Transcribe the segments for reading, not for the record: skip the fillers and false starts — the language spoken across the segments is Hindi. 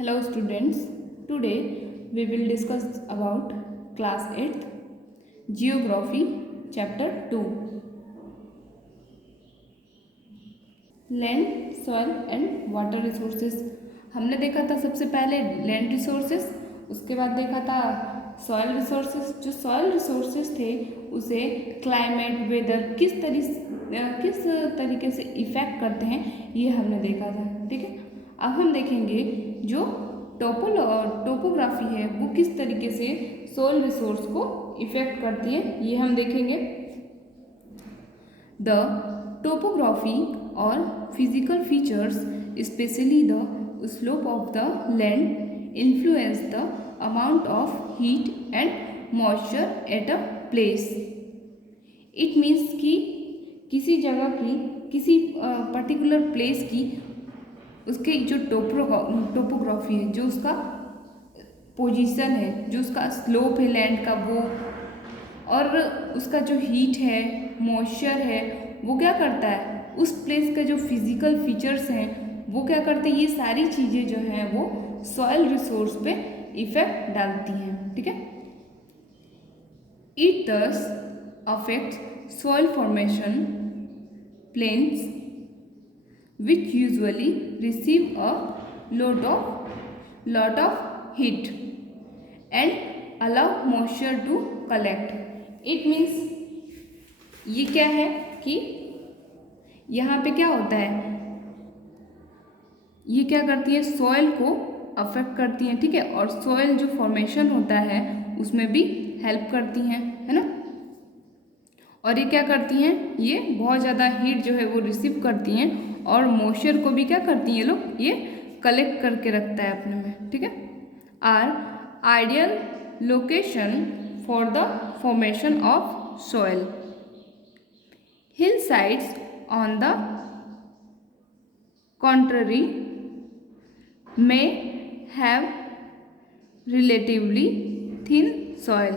Hello students, today we will discuss about class 8th Geography chapter 2 land soil and water resources. हमने देखा था सबसे पहले लैंड रिसोर्सेज, उसके बाद देखा था सॉइल रिसोर्सेज। जो सॉइल रिसोर्सेज थे उसे क्लाइमेट वेदर किस तरीके से इफ़ेक्ट करते हैं ये हमने देखा था। ठीक है, अब हम देखेंगे जो टोपोग्राफी है वो किस तरीके से सॉइल रिसोर्स को इफ़ेक्ट करती है ये हम देखेंगे। द टोपोग्राफी और physical features specially the slope of the land influence the amount of heat and moisture at a place. It means कि किसी जगह की किसी पर्टिकुलर प्लेस की उसके जो टोपोग्राफी है, जो उसका पोजीशन है, जो उसका स्लोप है लैंड का वो, और उसका जो हीट है मॉइस्चर है वो क्या करता है, उस प्लेस का जो फिजिकल फीचर्स हैं वो क्या करते हैं, ये सारी चीज़ें जो हैं वो सॉइल रिसोर्स पे इफेक्ट डालती हैं। ठीक है, it does affect soil formation plains which usually receive a lot of heat and allow moisture to collect. It means ये क्या है कि यहाँ पे क्या होता है, ये क्या करती है, सॉइल को अफेक्ट करती हैं। ठीक है, और सॉइल जो फॉर्मेशन होता है उसमें भी हेल्प करती हैं, है ना। और ये क्या करती हैं, ये बहुत ज़्यादा हीट जो है वो रिसीव करती हैं और मॉइस्चर को भी क्या करती हैं, ये लोग ये कलेक्ट करके रखता है अपने में। ठीक है, are ideal location for the formation of soil. Hill sides on the contrary may have relatively thin soil.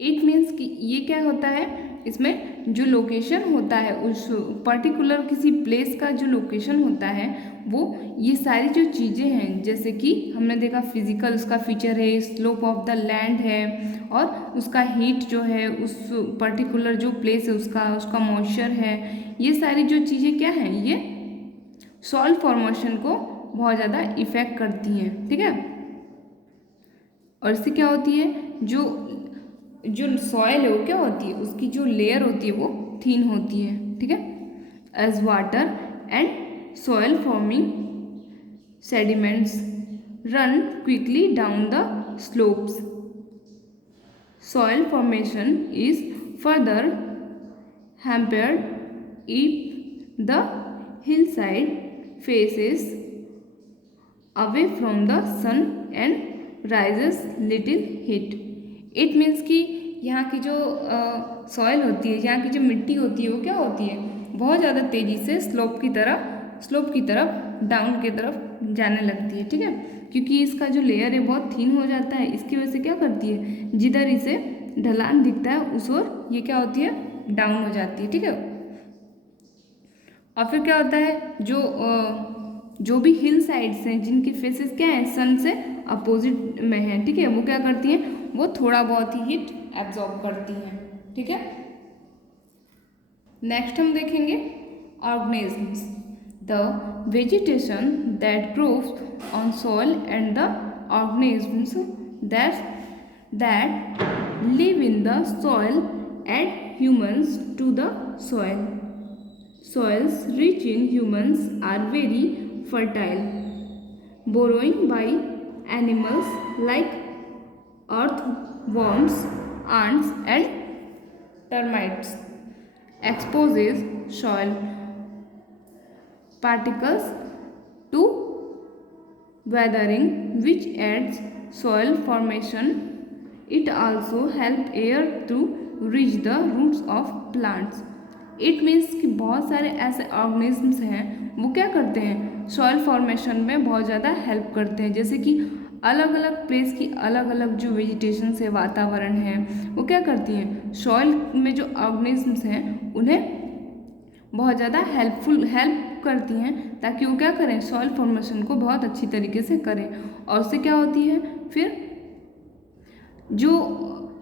It means कि ये क्या होता है, इसमें जो लोकेशन होता है उस पर्टिकुलर किसी प्लेस का जो लोकेशन होता है वो ये सारी जो चीज़ें हैं, जैसे कि हमने देखा फिजिकल उसका फीचर है, स्लोप ऑफ द लैंड है, और उसका हीट जो है उस पर्टिकुलर जो प्लेस है उसका मॉइस्चर है, ये सारी जो चीज़ें क्या हैं, ये सॉइल फॉर्मेशन को बहुत ज़्यादा इफ़ेक्ट करती हैं। ठीक है, और इससे क्या होती है, जो सॉइल है वो क्या होती है, उसकी जो लेयर होती है वो थिन होती है। ठीक है, as water and soil forming sediments run quickly down the slopes, soil formation is further hampered if the hillside faces away from the sun and rises little heat. It means कि यहाँ की जो सॉइल होती है, यहाँ की जो मिट्टी होती है वो क्या होती है, बहुत ज़्यादा तेज़ी से स्लोप की तरफ डाउन की तरफ जाने लगती है। ठीक है, क्योंकि इसका जो लेयर है बहुत थिन हो जाता है, इसकी वजह से क्या करती है, जिधर इसे ढलान दिखता है उस ओर ये क्या होती है, डाउन हो जाती है। ठीक है, और फिर क्या होता है, जो भी हिल साइड्स हैं जिनके फेसेस क्या हैं, सन से अपोजिट में हैं, ठीक है, वो क्या करती हैं, वो थोड़ा बहुत ही हीट एब्जॉर्ब करती हैं। ठीक है, नेक्स्ट हम देखेंगे organisms. The vegetation that grows on soil and the organisms that live in the soil add humans to the soil. Soils rich in humans are very fertile, borrowing by animals like earthworms, ants, and termites. Exposes soil particles to weathering, which aids soil formation. It also helps air to reach the roots of plants. It means कि बहुत सारे ऐसे ऑर्गेनिजम्स हैं वो क्या करते हैं, सॉइल फॉर्मेशन में बहुत ज़्यादा हेल्प करते हैं। जैसे कि अलग अलग प्लेस की अलग अलग जो वेजिटेशन है, वातावरण है, वो क्या करती हैं, सॉइल में जो ऑर्गेनिजम्स हैं उन्हें बहुत ज़्यादा हेल्प हेल्प करती हैं ताकि वो क्या करें, सॉइल फॉर्मेशन को बहुत अच्छी तरीके से करें। और उससे क्या होती है, फिर जो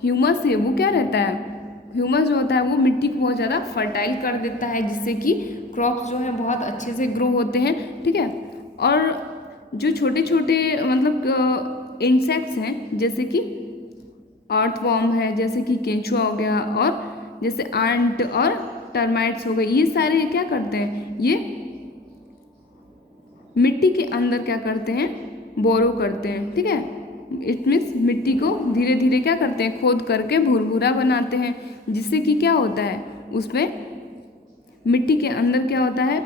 ह्यूमस है वो क्या रहता है, ह्यूमस जो होता है वो मिट्टी को बहुत ज़्यादा फर्टाइल कर देता है, जिससे कि क्रॉप्स जो है बहुत अच्छे से ग्रो होते हैं। ठीक है, और जो छोटे छोटे मतलब इंसेक्ट्स हैं, जैसे कि अर्थवॉर्म है, जैसे कि केंचुआ हो गया, और जैसे आंट और टर्माइट्स हो गए, ये सारे क्या करते हैं, ये मिट्टी के अंदर क्या करते हैं, बोरो करते हैं। ठीक है, इट मीन्स मिट्टी को धीरे धीरे क्या करते हैं, खोद करके भुरभुरा बनाते हैं, जिससे कि क्या होता है, उसमें मिट्टी के अंदर क्या होता है,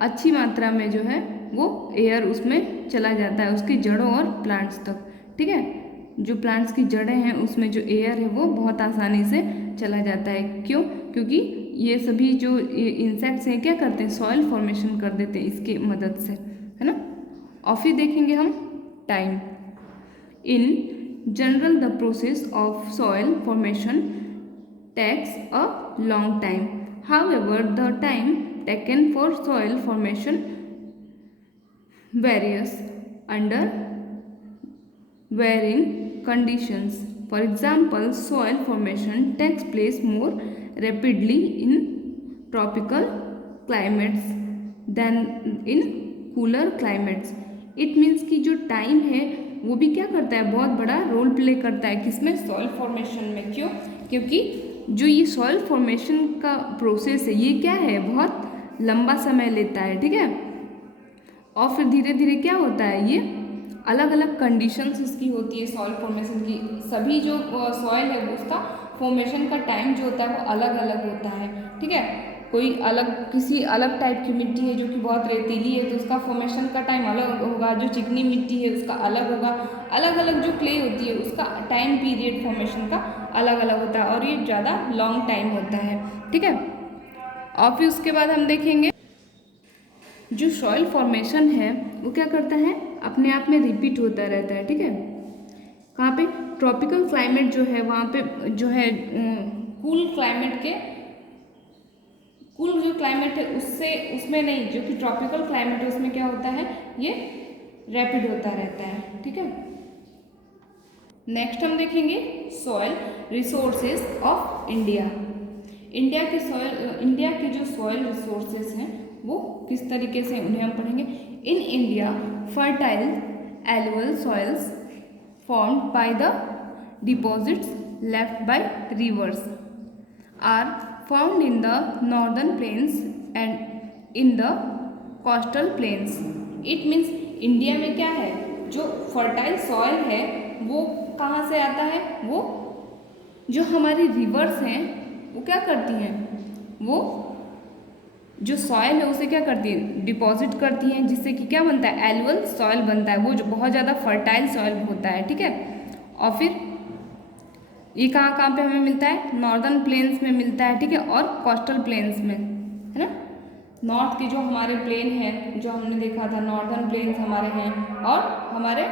अच्छी मात्रा में जो है वो एयर उसमें चला जाता है, उसकी जड़ों और प्लांट्स तक। ठीक है, जो प्लांट्स की जड़ें हैं उसमें जो एयर है वो बहुत आसानी से चला जाता है। क्यों, क्योंकि ये सभी जो इंसेक्ट्स हैं क्या करते हैं, सॉइल फॉर्मेशन कर देते हैं इसकी मदद से, है ना। और फिर देखेंगे हम time. In general the process of soil formation takes a long time, however the time taken for soil formation varies under varying conditions. For example, soil formation takes place more rapidly in tropical climates than in cooler climates. It means कि जो टाइम है वो भी क्या करता है, बहुत बड़ा रोल प्ले करता है, किसमें, सॉइल फॉर्मेशन में। क्यों, क्योंकि जो ये सॉइल फॉर्मेशन का प्रोसेस है ये क्या है, बहुत लंबा समय लेता है। ठीक है, और फिर धीरे धीरे क्या होता है, ये अलग अलग कंडीशंस इसकी होती है सॉइल फॉर्मेशन की। सभी जो सॉइल है उसका फॉर्मेशन का टाइम जो होता है वो अलग अलग होता है। ठीक है, कोई अलग किसी अलग टाइप की मिट्टी है जो कि बहुत रेतीली है तो उसका फॉर्मेशन का टाइम अलग होगा, जो चिकनी मिट्टी है उसका अलग होगा, अलग अलग जो क्ले होती है उसका टाइम पीरियड फॉर्मेशन का अलग अलग होता है, और ये ज़्यादा लॉन्ग टाइम होता है। ठीक है, और फिर उसके बाद हम देखेंगे जो सॉइल फॉर्मेशन है वो क्या करता है, अपने आप में रिपीट होता रहता है। ठीक है, कहाँ पे, ट्रॉपिकल क्लाइमेट जो है वहाँ पे जो है कूल क्लाइमेट के, कूल जो क्लाइमेट है उससे, उसमें नहीं, जो कि ट्रॉपिकल क्लाइमेट है उसमें क्या होता है, ये रैपिड होता रहता है। ठीक है, नेक्स्ट हम देखेंगे soil resources of India. India के जो सॉइल रिसोर्सेज हैं वो किस तरीके से, उन्हें हम पढ़ेंगे। In India fertile alluvial soils formed by the deposits left by rivers are found in the northern plains and in the coastal plains. It means India में क्या है, जो फर्टाइल सॉइल है वो कहाँ से आता है, वो जो हमारी रिवर्स हैं वो क्या करती हैं, वो जो सॉइल है उसे क्या करती है, डिपॉजिट करती हैं, जिससे कि क्या बनता है, एलुअल सॉइल बनता है, वो जो बहुत ज़्यादा फर्टाइल सॉइल होता है। ठीक है, और फिर ये कहाँ कहाँ पे हमें मिलता है, नॉर्दर्न प्लेन्स में मिलता है। ठीक है, और कोस्टल प्लेन्स में, है ना। नॉर्थ के जो हमारे प्लेन हैं, जो हमने देखा था नॉर्दर्न प्लेन्स हमारे हैं, और हमारे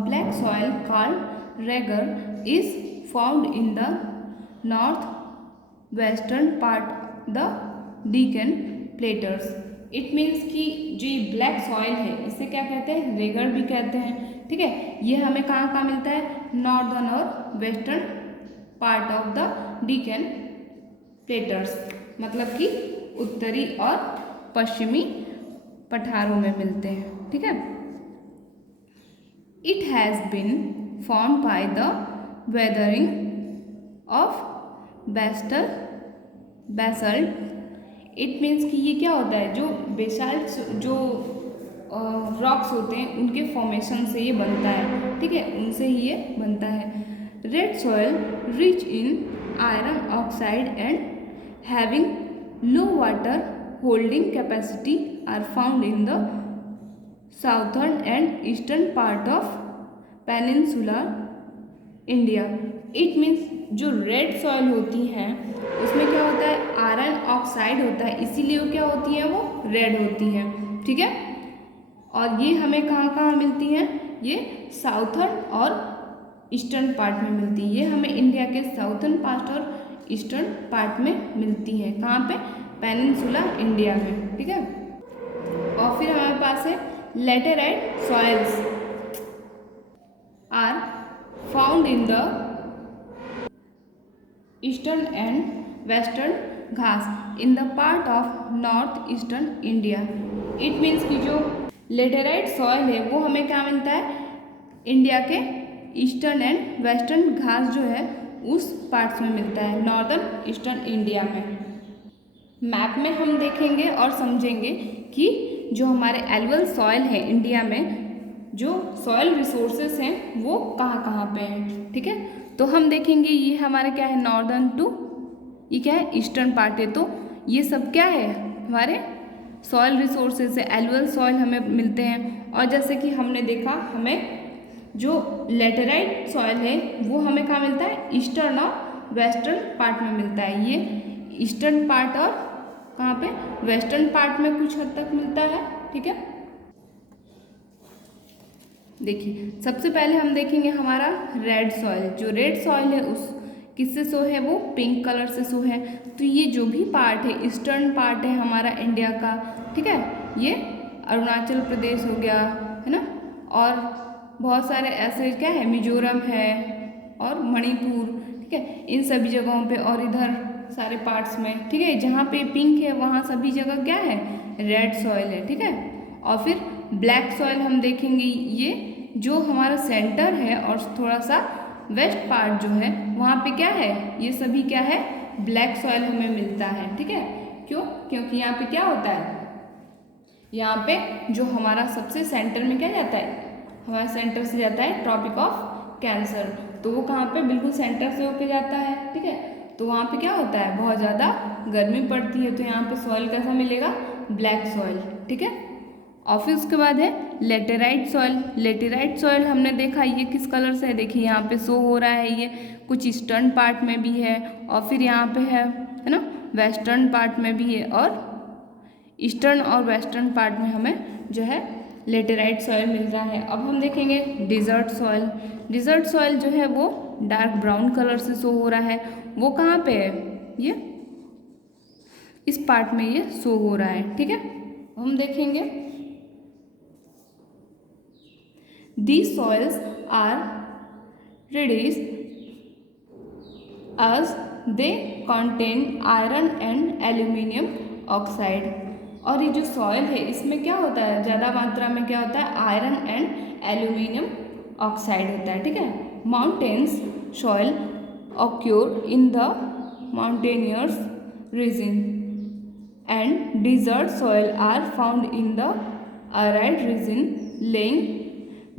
black soil called regur is found in the north western part the Deccan plateaus. It means कि जो ये ब्लैक सॉइल है इसे क्या कहते हैं, रेगर भी कहते हैं। ठीक है, ये हमें कहाँ कहाँ मिलता है, नॉर्दर्न और western part of the Deccan plateaus, मतलब कि उत्तरी और पश्चिमी पठारों में मिलते हैं। ठीक है, it has been formed by the weathering of basalt. It means कि ये क्या होता है, जो बेसाल्ट जो रॉक्स होते हैं उनके फॉर्मेशन से ये बनता है। ठीक है, उनसे ही ये बनता है। Red soil rich in iron oxide and having low water holding capacity are found in the southern and eastern part of peninsular India. It means जो रेड सॉइल होती हैं उसमें क्या होता है, आयरन ऑक्साइड होता है, इसीलिए वो क्या होती है, वो रेड होती हैं। ठीक है, और ये हमें कहाँ कहाँ मिलती हैं, ये साउथर्न और ईस्टर्न पार्ट में मिलती है। ये हमें इंडिया के साउथर्न पार्ट और ईस्टर्न पार्ट में मिलती हैं। कहाँ पे, पेनिनसुला इंडिया में, ठीक है। और फिर हमारे पास है laterite soils are found in the eastern and western Ghats in the part of north eastern India. It means कि जो लेटेराइट सॉइल है वो हमें क्या मिलता है, इंडिया के ईस्टर्न एंड वेस्टर्न घास जो है उस पार्ट्स में मिलता है, नॉर्दर्न ईस्टर्न इंडिया में। मैप में हम देखेंगे और समझेंगे कि जो हमारे एलुअल सॉइल है इंडिया में, जो सॉइल रिसोर्सेस हैं वो कहाँ कहाँ पे हैं, ठीक है। तो हम देखेंगे ये हमारे क्या है, नॉर्दर्न टू ये क्या है, ईस्टर्न पार्ट है। तो ये सब क्या है, हमारे सॉइल रिसोर्सेज है, एलुअल सॉइल हमें मिलते हैं। और जैसे कि हमने देखा, हमें जो लेटेराइट सॉइल है वो हमें कहाँ मिलता है, ईस्टर्न और वेस्टर्न पार्ट में मिलता है। ये ईस्टर्न पार्ट और कहाँ पे, वेस्टर्न पार्ट में कुछ हद तक मिलता है, ठीक है। देखिए सबसे पहले हम देखेंगे हमारा रेड सॉइल। जो रेड सॉइल है उस किससे शो है, वो पिंक कलर से शो है। तो ये जो भी पार्ट है, ईस्टर्न पार्ट है हमारा इंडिया का, ठीक है। ये अरुणाचल प्रदेश हो गया, है ना, और बहुत सारे ऐसे क्या है, मिजोरम है और मणिपुर, ठीक है, इन सभी जगहों पे, और इधर सारे पार्ट्स में, ठीक है, जहाँ पे पिंक है वहाँ सभी जगह क्या है, रेड सॉइल है, ठीक है। और फिर ब्लैक सॉइल हम देखेंगे, ये जो हमारा सेंटर है और थोड़ा सा वेस्ट पार्ट जो है वहाँ पे क्या है, ये सभी क्या है, ब्लैक सॉइल हमें मिलता है, ठीक है। क्यों, क्योंकि यहाँ पे क्या होता है, यहाँ पे जो हमारा सबसे सेंटर में क्या जाता है, हमारे सेंटर से जाता है ट्रॉपिक ऑफ कैंसर। तो वो कहाँ पे, बिल्कुल सेंटर से होके जाता है, ठीक है। तो वहाँ पे क्या होता है, बहुत ज़्यादा गर्मी पड़ती है, तो यहाँ पे सॉइल कैसा मिलेगा, ब्लैक सॉइल, ठीक है। और फिर उसके बाद है लेटेराइट सॉइल। लेटेराइट सॉइल हमने देखा ये किस कलर से है, देखिए यहाँ पे शो हो रहा है, ये कुछ ईस्टर्न पार्ट में भी है और फिर यहाँ पे है ना, वेस्टर्न पार्ट में भी है, और ईस्टर्न और वेस्टर्न पार्ट में हमें जो है लेटेराइट सॉइल मिल रहा है। अब हम देखेंगे डिजर्ट सॉइल। डिजर्ट सॉइल जो है वो डार्क ब्राउन कलर से शो हो रहा है, वो कहाँ पे है, ये इस पार्ट में ये शो हो रहा है, ठीक है। हम देखेंगे these soils are reddish as they contain iron and aluminium oxide। और ये जो सॉइल है इसमें क्या होता है, ज़्यादा मात्रा में क्या होता है, आयरन एंड एल्यूमिनियम ऑक्साइड होता है, ठीक है। Mountains soil occur in the mountainous region and desert soil are found in the arid region laying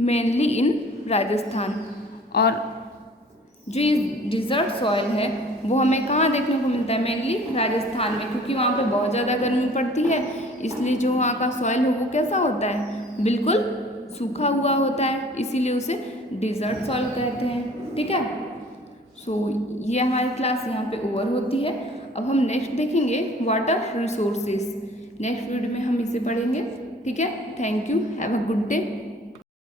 mainly इन राजस्थान। और जो ये डिज़र्ट सॉइल है वो हमें कहाँ देखने को मिलता है, मेनली राजस्थान में, क्योंकि वहाँ पे बहुत ज़्यादा गर्मी पड़ती है, इसलिए जो वहाँ का सॉइल है वो कैसा होता है, बिल्कुल सूखा हुआ होता है, इसीलिए उसे डिज़र्ट सॉइल कहते हैं, ठीक है। सो ये हमारी क्लास यहाँ पे ओवर होती है। अब हम नेक्स्ट देखेंगे वाटर रिसोर्सेज। नेक्स्ट वीडियो में हम इसे पढ़ेंगे, ठीक है। Thank you, have a good day.